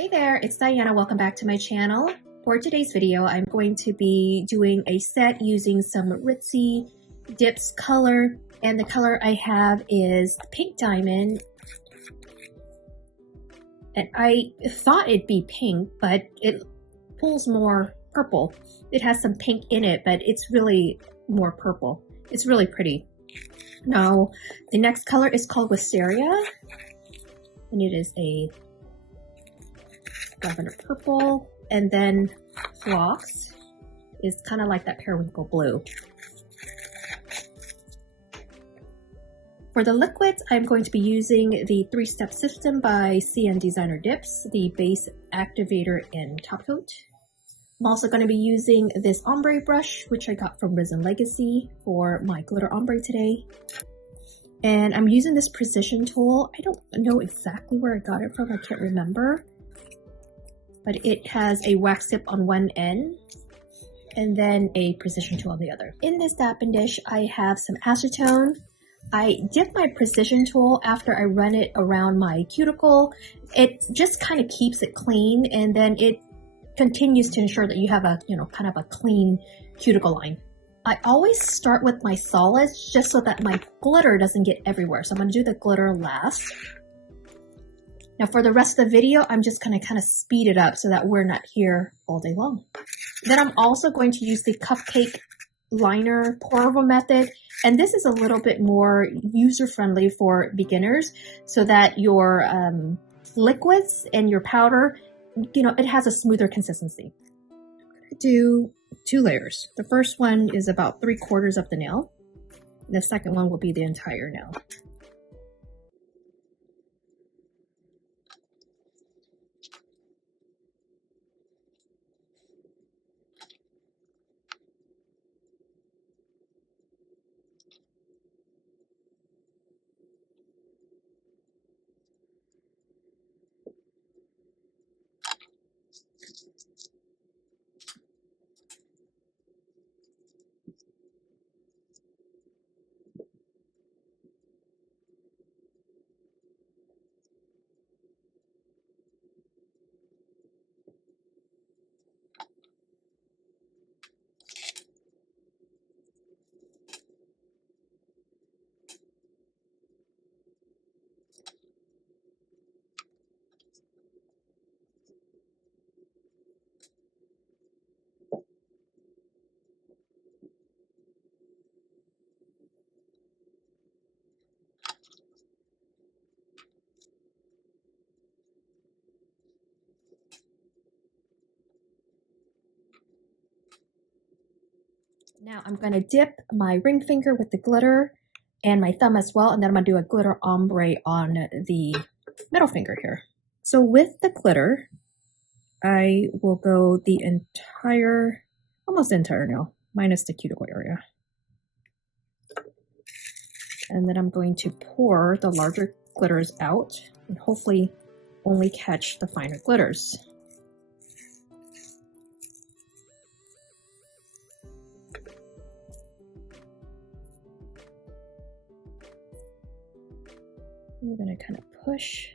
Hey there, it's Diana. Welcome back to my channel. For today's video, I'm going to be doing a set using some Ritzy dips color, and the color I have is Pink Diamond. And I thought it'd be pink, but it pulls more purple. It has some pink in it, but it's really more purple. It's really pretty. Now, the next color is called Wisteria, and it is a lavender purple, and then Phlox is kind of like that periwinkle blue. For the liquids, I'm going to be using the 3-step system by CN Designer Dips, the base, activator, and top coat. I'm also going to be using this ombre brush, which I got from Resin Legacy for my glitter ombre today. And I'm using this precision tool. I don't know exactly where I got it from, I can't remember. But it has a wax tip on one end and then a precision tool on the other. In this dapping dish, I have some acetone. I dip my precision tool after I run it around my cuticle. It just kind of keeps it clean, and then it continues to ensure that you have a, kind of a clean cuticle line. I always start with my solids just so that my glitter doesn't get everywhere. So I'm going to do the glitter last. Now for the rest of the video, I'm just going to kind of speed it up so that we're not here all day long. Then I'm also going to use the cupcake liner pour-over method. And this is a little bit more user-friendly for beginners so that your liquids and your powder, it has a smoother consistency. I'm going to do 2 layers. The first one is about 3/4 of the nail. And the second one will be the entire nail. Now I'm going to dip my ring finger with the glitter and my thumb as well, and then I'm going to do a glitter ombre on the middle finger here. So with the glitter, I will go the entire, almost the entire nail, minus the cuticle area. And then I'm going to pour the larger glitters out and hopefully only catch the finer glitters. We're going to kind of push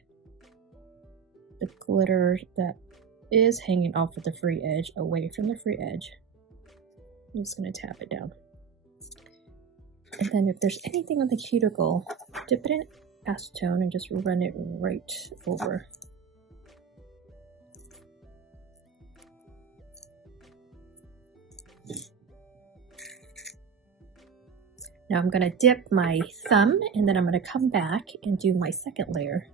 the glitter that is hanging off of the free edge away from the free edge. I'm just going to tap it down. And then if there's anything on the cuticle, dip it in acetone and just run it right over. Now I'm going to dip my thumb, and then I'm going to come back and do my second layer.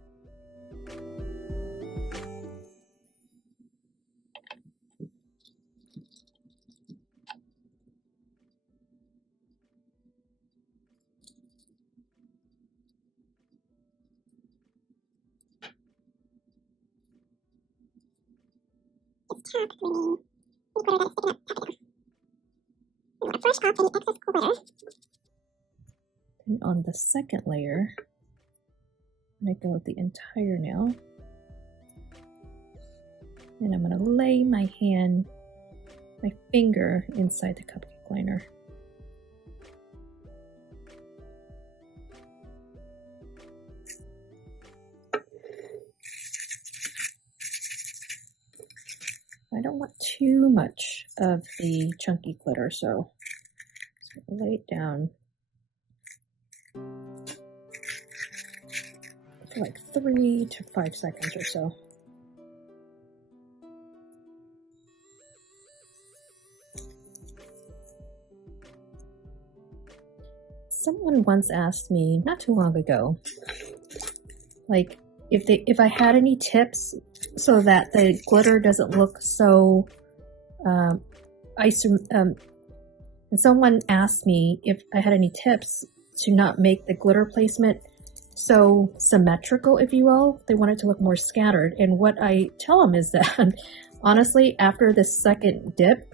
It's happening. The glitter that's sticking up, tap it down. I'm going to brush off any excess glitter. And on the second layer, I'm going to go with the entire nail. And I'm going to lay my finger inside the cupcake liner. I don't want too much of the chunky glitter, so just lay it down for like 3 to 5 seconds or so. Someone once asked me not too long ago, like if I had any tips so that the glitter doesn't look so and someone asked me if I had any tips to not make the glitter placement so symmetrical, if you will. They want it to look more scattered. And what I tell them is that honestly, after the second dip,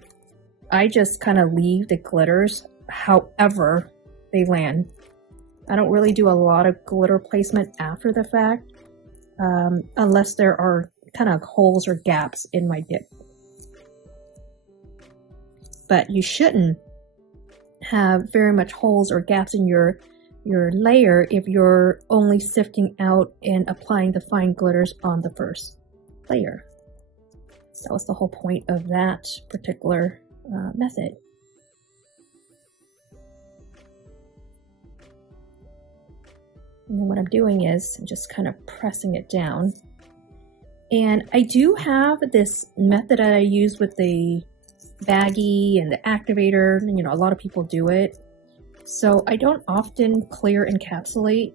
I just kind of leave the glitters however they land. I don't really do a lot of glitter placement after the fact, unless there are kind of holes or gaps in my dip. But you shouldn't have very much holes or gaps in your layer if you're only sifting out and applying the fine glitters on the first layer. So that was the whole point of that particular method. And then what I'm doing is I'm just kind of pressing it down. And I do have this method that I use with the baggie and the activator. You know, a lot of people do it. So I don't often clear encapsulate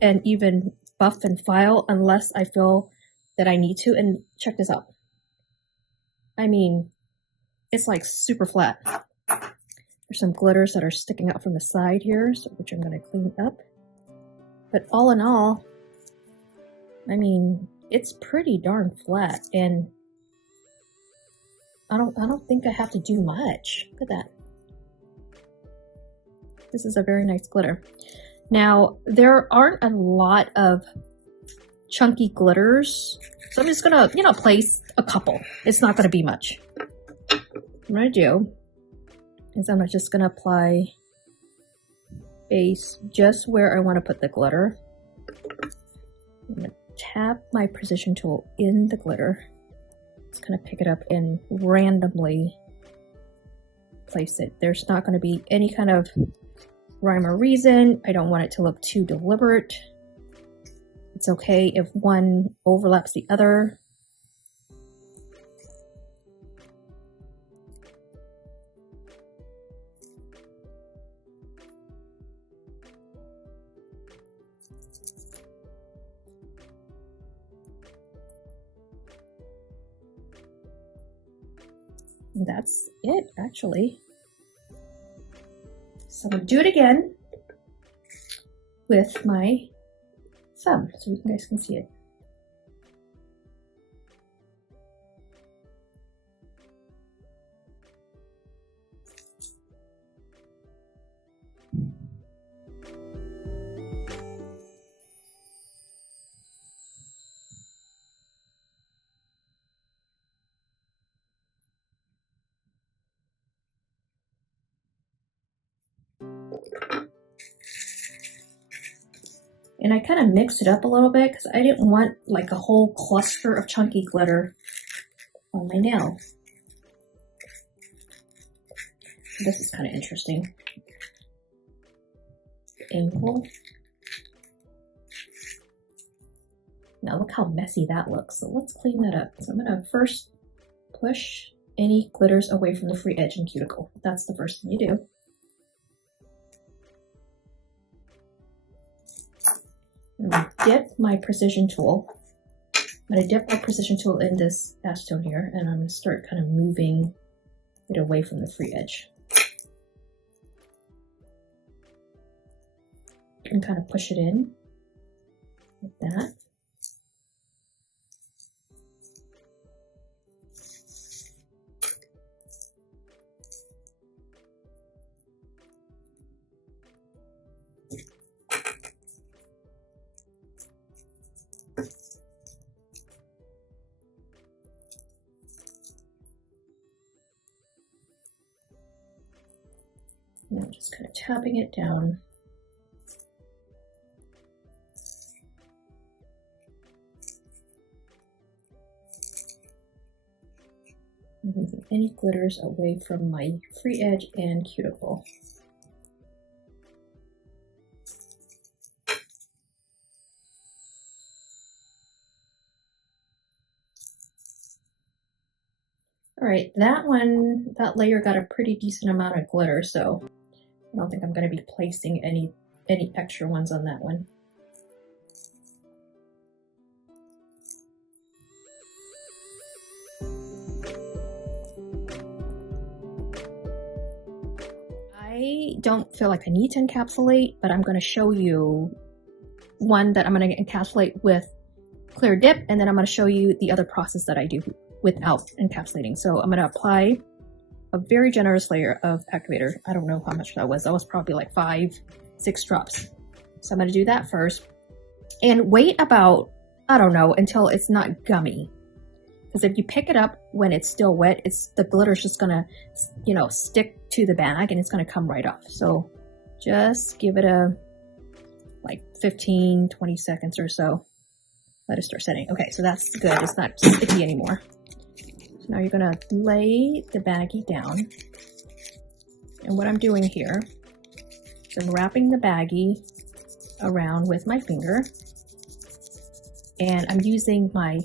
and even buff and file unless I feel that I need to. And check this out. I mean, it's like super flat. There's some glitters that are sticking out from the side here, so which I'm going to clean up. But all in all, I mean, it's pretty darn flat, and I don't think I have to do much. Look at that. This is a very nice glitter. Now, there aren't a lot of chunky glitters, so I'm just gonna, you know, place a couple. It's not gonna be much. What I'm gonna do is I'm just gonna apply base just where I want to put the glitter. I'm gonna tap my precision tool in the glitter. Just kind of pick it up and randomly place it. There's not going to be any kind of rhyme or reason. I don't want it to look too deliberate. It's okay if one overlaps the other. And that's it, actually. So I'm going to do it again with my thumb so you guys can see it. And I kind of mixed it up a little bit because I didn't want like a whole cluster of chunky glitter on my nail. This is kind of interesting. Ankle. Now look how messy that looks. So let's clean that up. So I'm going to first push any glitters away from the free edge and cuticle. That's the first thing you do. I'm going to dip my precision tool. I'm going to dip my precision tool in this acetone here, and I'm going to start kind of moving it away from the free edge. And kind of push it in like that. And I'm just kind of tapping it down. Moving any glitters away from my free edge and cuticle. All right, that layer got a pretty decent amount of glitter, so I don't think I'm going to be placing any extra ones on that one. I don't feel like I need to encapsulate, but I'm going to show you one that I'm going to encapsulate with clear dip, and then I'm going to show you the other process that I do without encapsulating. So I'm going to apply a very generous layer of activator. I don't know how much that was. That was probably like 5-6 drops. So I'm going to do that first and wait about, I don't know, until it's not gummy. Because if you pick it up when it's still wet, the glitter's just going to, you know, stick to the bag and it's going to come right off. So just give it a like 15-20 seconds or so. Let it start setting. Okay, so that's good. It's not sticky anymore. So now you're going to lay the baggie down. And what I'm doing here is I'm wrapping the baggie around with my finger. And I'm using my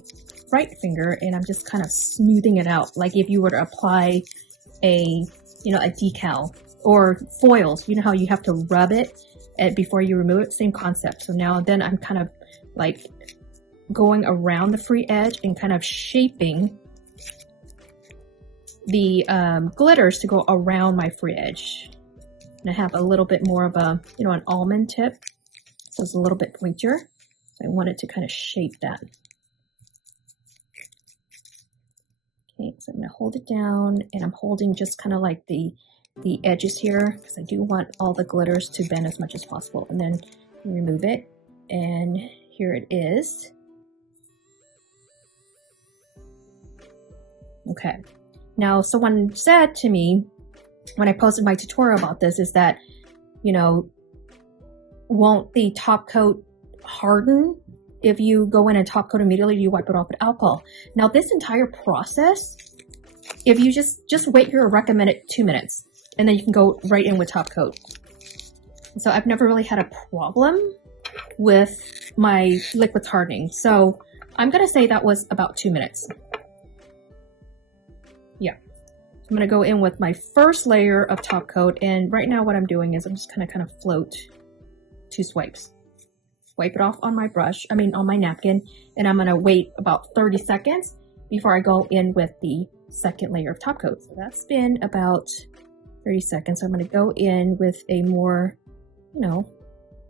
right finger and I'm just kind of smoothing it out. Like if you were to apply a decal or foils, you know how you have to rub it before you remove it? Same concept. So now then I'm kind of like going around the free edge and kind of shaping the glitters to go around my free edge. And I have a little bit more of a, an almond tip. So it's a little bit pointier. So I wanted to kind of shape that. Okay, so I'm going to hold it down and I'm holding just kind of like the edges here because I do want all the glitters to bend as much as possible. And then remove it. And here it is. Okay. Now, someone said to me when I posted my tutorial about this is that, won't the top coat harden if you go in and top coat immediately? You wipe it off with alcohol. Now, this entire process, if you just wait your recommended 2 minutes, and then you can go right in with top coat. So I've never really had a problem with my liquids hardening. So I'm going to say that was about 2 minutes. Yeah. I'm going to go in with my first layer of top coat. And right now what I'm doing is I'm just kind of float 2 swipes. Wipe it off on my brush, on my napkin. And I'm going to wait about 30 seconds before I go in with the second layer of top coat. So that's been about 30 seconds. So I'm going to go in with a more,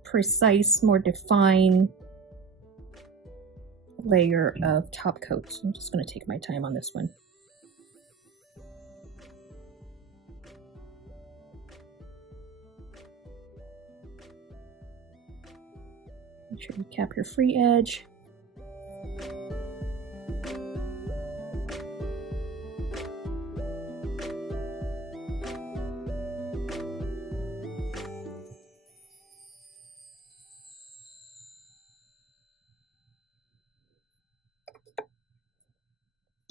precise, more defined layer of top coat. So I'm just going to take my time on this one. Make sure you cap your free edge.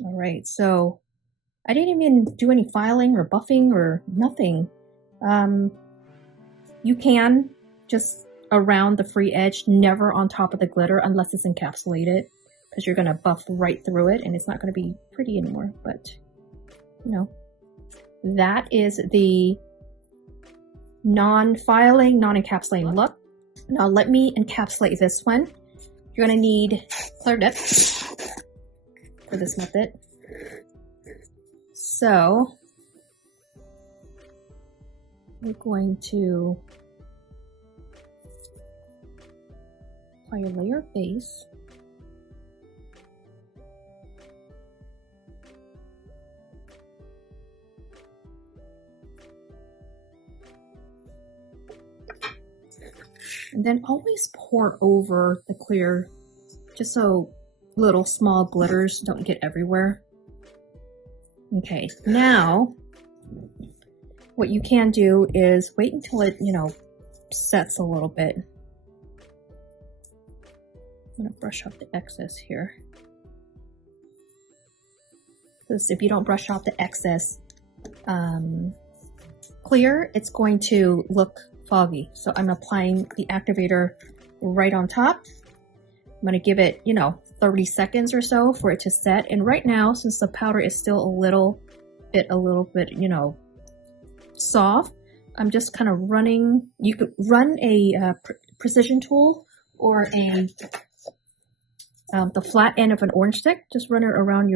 All right, so I didn't even do any filing or buffing or nothing. You can just around the free edge, never on top of the glitter unless it's encapsulated, because you're going to buff right through it and it's not going to be pretty anymore. But, that is the non-filing, non-encapsulating look. Now let me encapsulate this one. You're going to need clear dip for this method. So we're going to apply your layer base. And then always pour over the clear, just so little small glitters don't get everywhere. Okay, now what you can do is wait until it, sets a little bit. I'm going to brush off the excess here. Because if you don't brush off the excess clear, it's going to look foggy. So I'm applying the activator right on top. I'm going to give it, 30 seconds or so for it to set. And right now, since the powder is still a little bit, soft, I'm just kind of running. You could run a precision tool or the flat end of an orange stick. Just run it around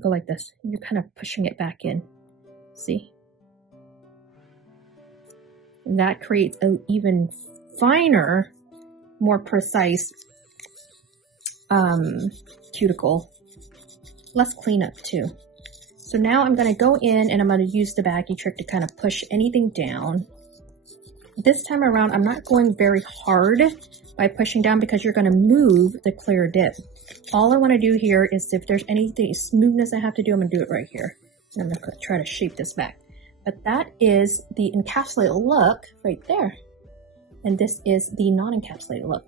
go like this. You're kind of pushing it back in. See? And that creates an even finer, more precise cuticle. Less cleanup too. So now I'm going to go in and I'm going to use the baggy trick to kind of push anything down. This time around, I'm not going very hard by pushing down because you're going to move the clear dip. All I want to do here is if there's anything smoothness I have to do, I'm going to do it right here. And I'm going to try to shape this back. But that is the encapsulated look right there. And this is the non-encapsulated look.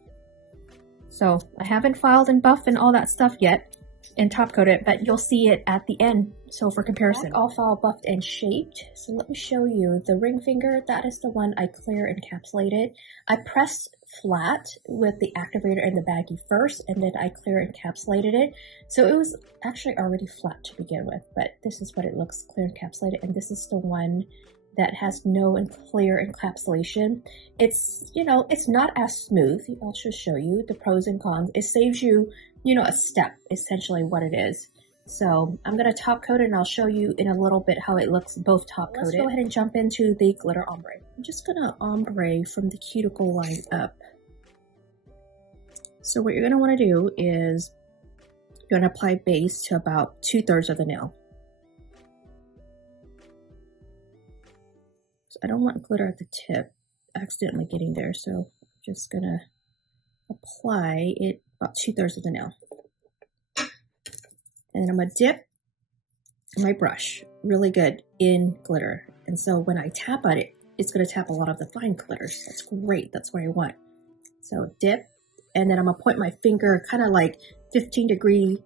So I haven't filed and buffed and all that stuff yet and top coat it, but you'll see it at the end. So for comparison, all file buffed and shaped. So let me show you the ring finger. That is the one I clear encapsulated. I pressed flat with the activator and the baggie first, and then I clear encapsulated it. So it was actually already flat to begin with, but this is what it looks clear encapsulated, and this is the one that has no clear encapsulation. It's, it's not as smooth. I'll just show you the pros and cons. It saves you, a step, essentially what it is. So I'm going to top coat it and I'll show you in a little bit how it looks both top coated. Let's go ahead and jump into the glitter ombre. I'm just going to ombre from the cuticle line up. So what you're going to want to do is you're going to apply base to about 2/3 of the nail. I don't want glitter at the tip accidentally getting there, so I'm just gonna apply it about 2/3 of the nail. And then I'm gonna dip my brush really good in glitter. And so when I tap on it, it's gonna tap a lot of the fine glitters. That's great, that's what I want. So dip, and then I'm gonna point my finger kind of like 15°.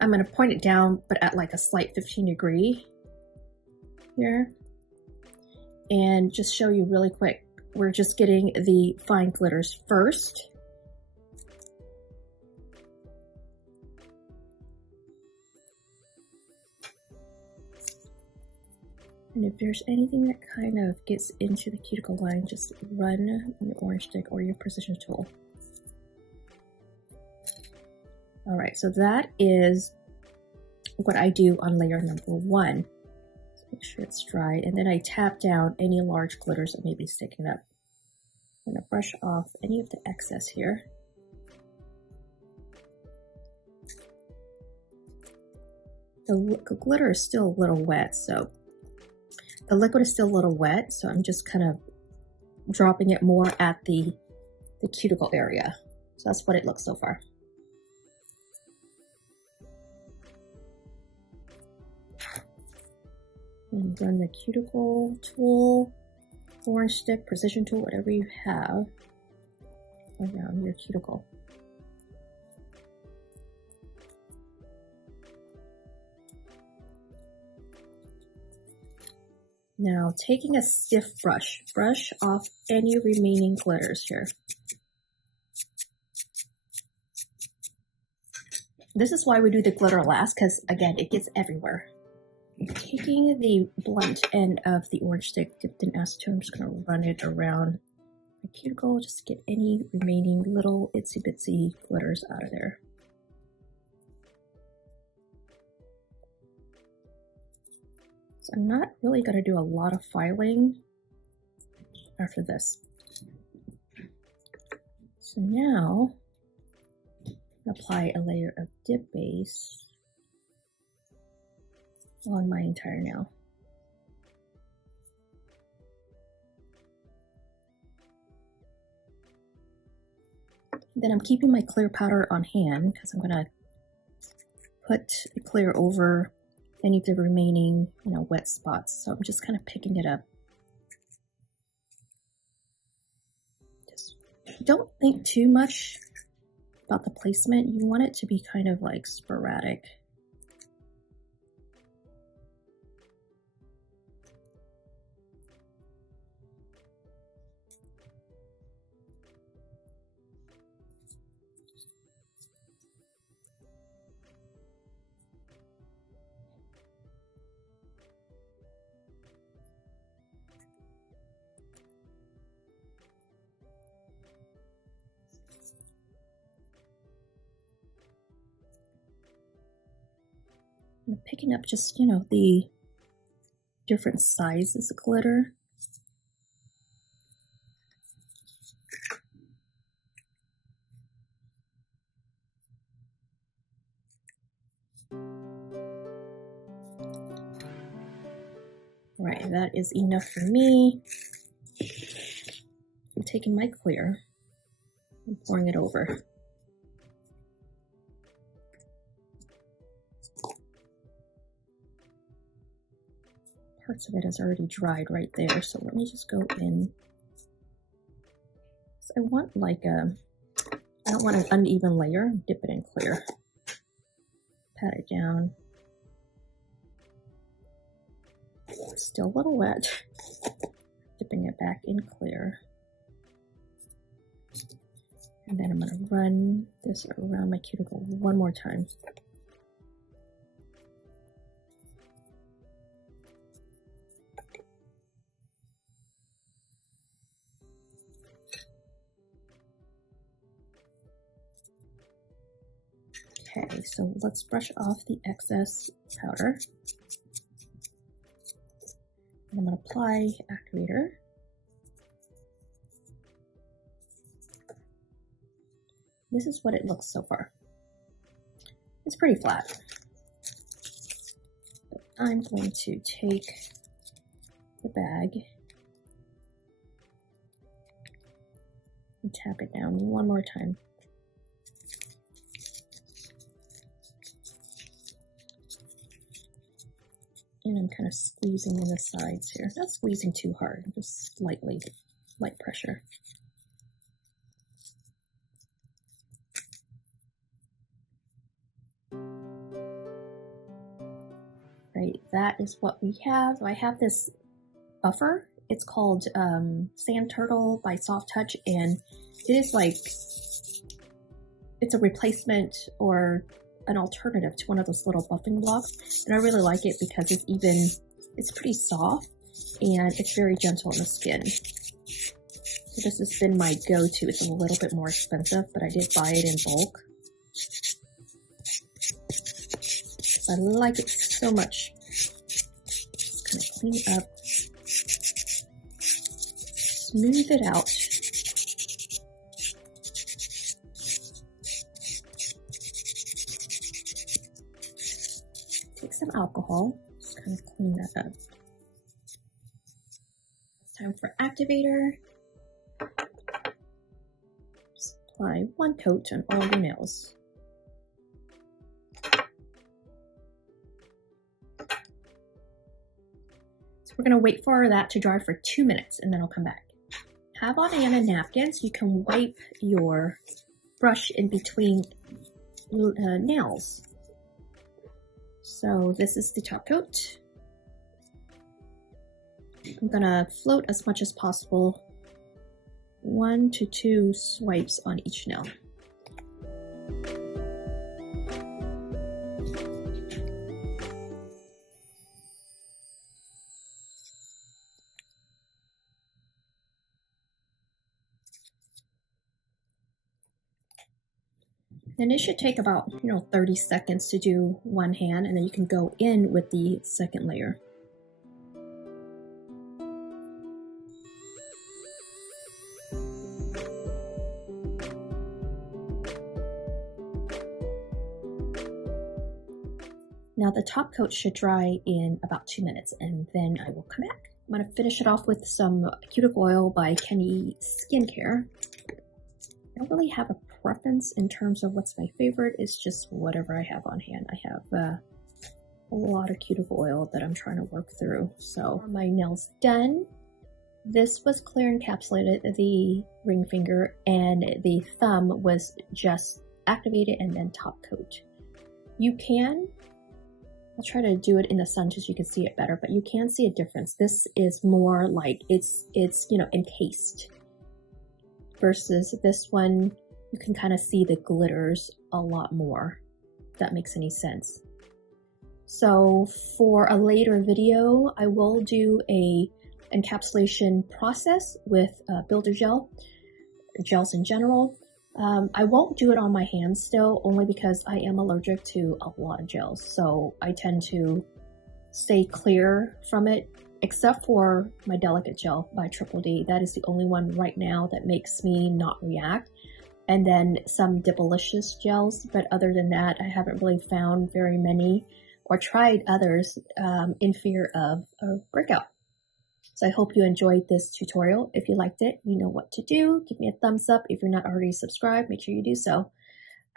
I'm gonna point it down, but at like a slight 15° here. And just show you really quick, we're just getting the fine glitters first. And if there's anything that kind of gets into the cuticle line, just run your orange stick or your precision tool. All right, so that is what I do on layer number 1. Make sure it's dry, and then I tap down any large glitters that may be sticking up. I'm going to brush off any of the excess here. The glitter is still a little wet, so the liquid is still a little wet, so I'm just kind of dropping it more at the cuticle area. So that's what it looks so far. And run the cuticle tool, orange stick, precision tool, whatever you have around your cuticle. Now, taking a stiff brush, brush off any remaining glitters here. This is why we do the glitter last, because again, it gets everywhere. Taking the blunt end of the orange stick dipped in acetone, I'm just going to run it around my cuticle just to get any remaining little itsy bitsy glitters out of there. So I'm not really going to do a lot of filing after this. So now, apply a layer of dip base on my entire nail. Then I'm keeping my clear powder on hand because I'm going to put the clear over any of the remaining, wet spots. So I'm just kind of picking it up. Just don't think too much about the placement. You want it to be kind of like sporadic. I'm picking up just, you know, the different sizes of glitter. Right, that is enough for me. I'm taking my clear and pouring it over. Parts of it has already dried right there, so let me just go in. So I want like I don't want an uneven layer. Dip it in clear. Pat it down. Still a little wet. Dipping it back in clear. And then I'm going to run this around my cuticle one more time. Okay, so let's brush off the excess powder. And I'm going to apply activator. This is what it looks so far. It's pretty flat. But I'm going to take the bag and tap it down one more time. And I'm kind of squeezing in the sides here. Not squeezing too hard, just lightly, light pressure. Right, that is what we have. I have this buffer. It's called 𝓲𝓼 by Soft Touch, and it is like, it's a replacement or an alternative to one of those little buffing blocks, and I really like it because it's pretty soft and it's very gentle on the skin. So this has been my go-to. It's a little bit more expensive, but I did buy it in bulk. I like it so much. Just kind of clean it up, smooth it out. Take some alcohol, just kind of clean that up. It's time for activator. Just apply one coat on all your nails. We're going to wait for that to dry for 2 minutes and then I'll come back. Have on hand a napkin so you can wipe your brush in between nails. So this is the top coat. I'm going to float as much as possible. 1 to 2 swipes on each nail. Then it should take about, 30 seconds to do one hand, and then you can go in with the second layer. Now the top coat should dry in about 2 minutes, and then I will come back. I'm going to finish it off with some cuticle oil by Kenny Skincare. I don't really have a preference in terms of what's my favorite. It's just whatever I have on hand. I have a lot of cuticle oil that I'm trying to work through. So my nails done. This was clear encapsulated, the ring finger, and the thumb was just activated and then top coat. You can, I'll try to do it in the sun so you can see it better, but you can see a difference. This is more like it's encased versus this one. You can kind of see the glitters a lot more, if that makes any sense. So for a later video, I will do a encapsulation process with builder gel, gels in general. I won't do it on my hands still, only because I am allergic to a lot of gels, so I tend to stay clear from it, except for my Delicate Gel by 𝓟𝓵𝓷. That is the only one right now that makes me not react. And then some Dipalicious gels, but other than that, I haven't really found very many or tried others in fear of a breakout. So I hope you enjoyed this tutorial. If you liked it, you know what to do. Give me a thumbs up. If you're not already subscribed, make sure you do so.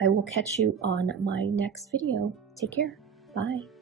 I will catch you on my next video. Take care. Bye.